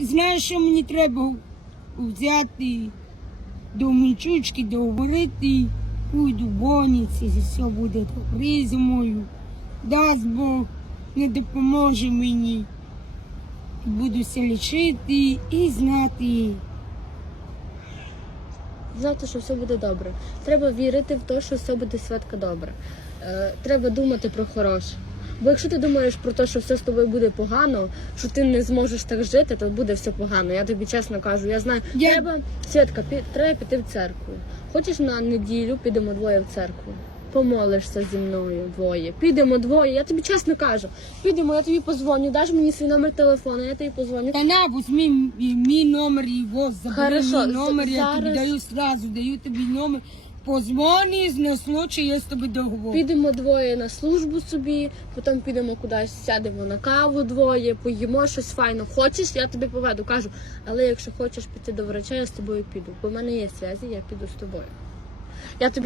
Знаєш, що мені треба взяти до мічучки, договорити, уйду в больниці, все буде добре зі мною. Дасть Бог, не допоможе мені. Будуся лічити і знати. Знати, що все буде добре. Треба вірити в те, що все буде святка добре. Е, треба думати про хороше. Бо якщо ти думаєш про те, що все з тобою буде погано, що ти не зможеш так жити, то буде все погано. Я тобі чесно кажу. Я знаю, Я- треба Святка, пі- треба піти в церкву. Хочеш на неділю, підемо двоє в церкву. Помолишся зі мною двоє. Підемо двоє. Я тобі чесно кажу. Підемо, я тобі позвоню. Даш мені свій номер телефону, я тобі позвоню. Та на, візьми мій, мій номер його, забери Хорошо, мій номер, я тобі зараз- даю сразу, даю тобі номер. Позвони, на случай я з тобі договорю. Підемо двоє на службу собі, потім підемо кудись, сядемо на каву двоє, поїмо щось файно. Хочеш, я тобі поведу, кажу. Але якщо хочеш піти до врача, я з тобою піду. Бо в мене є зв'язі, я піду з тобою. Я тобі